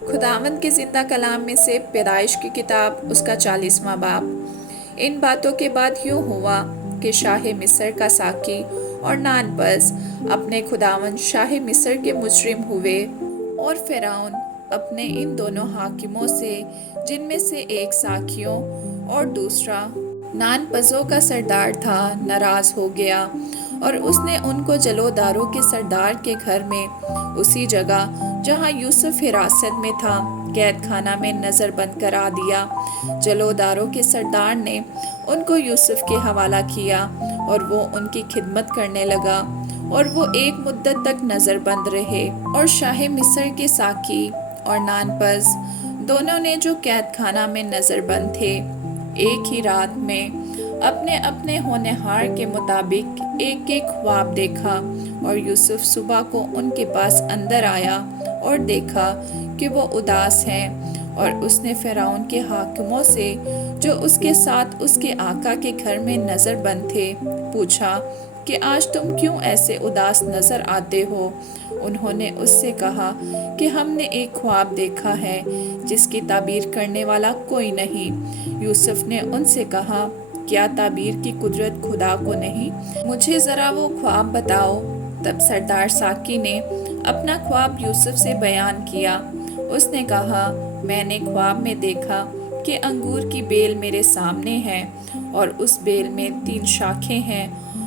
خداوند کے زندہ کلام میں سے پیدائش کی کتاب اس کا 40واں باب۔ ان باتوں کے بعد یوں ہوا کہ شاہ مصر کا ساقی اور نانپس اپنے خداوند شاہ مصر کے مجرم ہوئے، اور فرعون اپنے ان دونوں حاکموں سے، جن میں سے ایک ساقیوں اور دوسرا نانپسوں کا سردار تھا، ناراض ہو گیا، اور اس نے ان کو جلوداروں کے سردار کے گھر میں، اسی جگہ جہاں یوسف حراست میں تھا، قید خانہ میں نظر بند کرا دیا۔ جلوداروں کے سردار نے ان کو یوسف کے حوالہ کیا، اور وہ ان کی خدمت کرنے لگا، اور وہ ایک مدت تک نظر بند رہے۔ اور شاہ مصر کے ساقی اور نانپس دونوں نے جو قید خانہ میں نظر بند تھے، ایک ہی رات میں اپنے اپنے ہونہار کے مطابق ایک ایک خواب دیکھا۔ اور یوسف صبح کو ان کے پاس اندر آیا اور دیکھا کہ وہ اداس ہیں، اور اس نے فرعون کے حاکموں سے، جو اس کے ساتھ اس کے آقا کے گھر میں نظر بند تھے، پوچھا کہ آج تم کیوں ایسے اداس نظر آتے ہو؟ انہوں نے اس سے کہا کہ ہم نے ایک خواب دیکھا ہے جس کی تعبیر کرنے والا کوئی نہیں۔ یوسف نے ان سے کہا، کیا تعبیر کی قدرت خدا کو نہیں؟ مجھے ذرا وہ خواب بتاؤ۔ تب سردار ساقی نے اپنا خواب یوسف سے بیان کیا۔ اس نے کہا، میں نے خواب میں دیکھا کہ انگور کی بیل میرے سامنے ہے، اور اس بیل میں 3 شاخیں ہیں،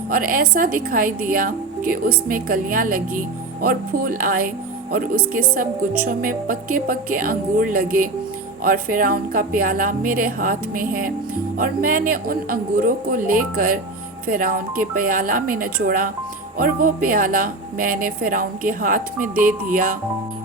اور ایسا دکھائی دیا کہ اس میں کلیاں لگی اور پھول آئے، اور اس کے سب گچھوں میں پکے پکے انگور لگے، اور فرعون کا پیالہ میرے ہاتھ میں ہے، اور میں نے ان انگوروں کو لے کر فرعون کے پیالہ میں نچوڑا، اور وہ پیالہ میں نے فرعون کے ہاتھ میں دے دیا۔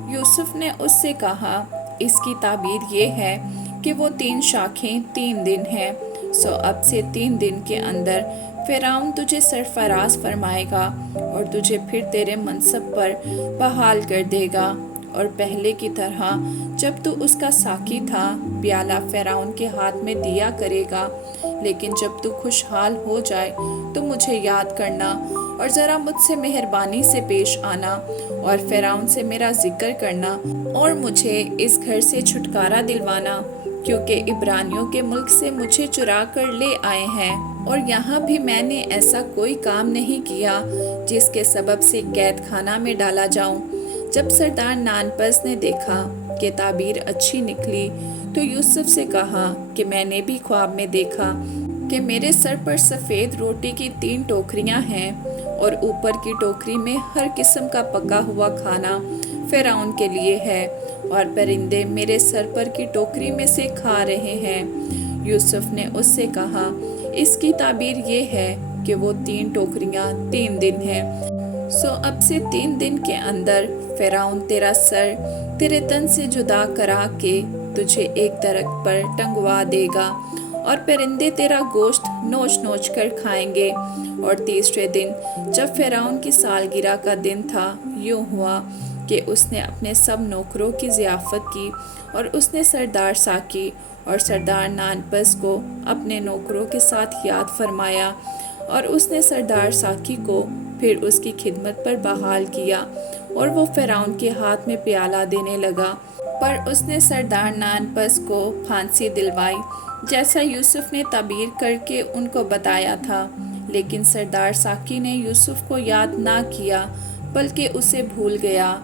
یوسف نے اس سے کہا، اس کی تعبیر یہ ہے کہ وہ 3 شاخیں 3 دن ہیں، سو اب سے 3 دن کے اندر فرعون تجھے سرفراز فرمائے گا، اور تجھے پھر تیرے منصب پر بحال کر دے گا، اور پہلے کی طرح جب تو اس کا ساقی تھا، پیالہ فرعون کے ہاتھ میں دیا کرے گا، لیکن جب تو خوشحال ہو جائے تو مجھے یاد کرنا، اور ذرا مجھ سے مہربانی سے پیش آنا، اور فرعون سے میرا ذکر کرنا، اور مجھے اس گھر سے چھٹکارا دلوانا، کیونکہ عبرانیوں کے ملک سے مجھے چرا کر لے آئے ہیں، اور یہاں بھی میں نے ایسا کوئی کام نہیں کیا جس کے سبب سے قید خانہ میں ڈالا جاؤں۔ جب سردار نانپس نے دیکھا کہ تعبیر اچھی نکلی، تو یوسف سے کہا کہ میں نے بھی خواب میں دیکھا کہ میرے سر پر سفید روٹی کی 3 ٹوکریاں ہیں، اور اوپر کی ٹوکری میں ہر قسم کا پکا ہوا کھانا فرعون کے لیے ہے، اور پرندے میرے سر پر کی ٹوکری میں سے کھا رہے ہیں۔ یوسف نے اس سے کہا، اس کی تعبیر یہ ہے کہ وہ 3 ٹوکریاں 3 دن ہیں، سو اب سے 3 دن کے اندر فرعون تیرا سر تیرے تن سے جدا کرا کے تجھے ایک درخت پر ٹنگوا دے گا، اور پرندے تیرا گوشت نوچ نوچ کر کھائیں گے۔ اور تیسرے دن جب فرعون کی سالگرہ کا دن تھا، یوں ہوا کہ اس نے اپنے سب نوکروں کی ضیافت کی، اور اس نے سردار ساقی اور سردار نانپس کو اپنے نوکروں کے ساتھ یاد فرمایا، اور اس نے سردار ساقی کو پھر اس کی خدمت پر بحال کیا، اور وہ فرعون کے ہاتھ میں پیالہ دینے لگا۔ پر اس نے سردار نانپس کو پھانسی دلوائی، جیسا یوسف نے تعبیر کر کے ان کو بتایا تھا، لیکن سردار ساقی نے یوسف کو یاد نہ کیا، بلکہ اسے بھول گیا۔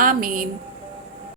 آمین۔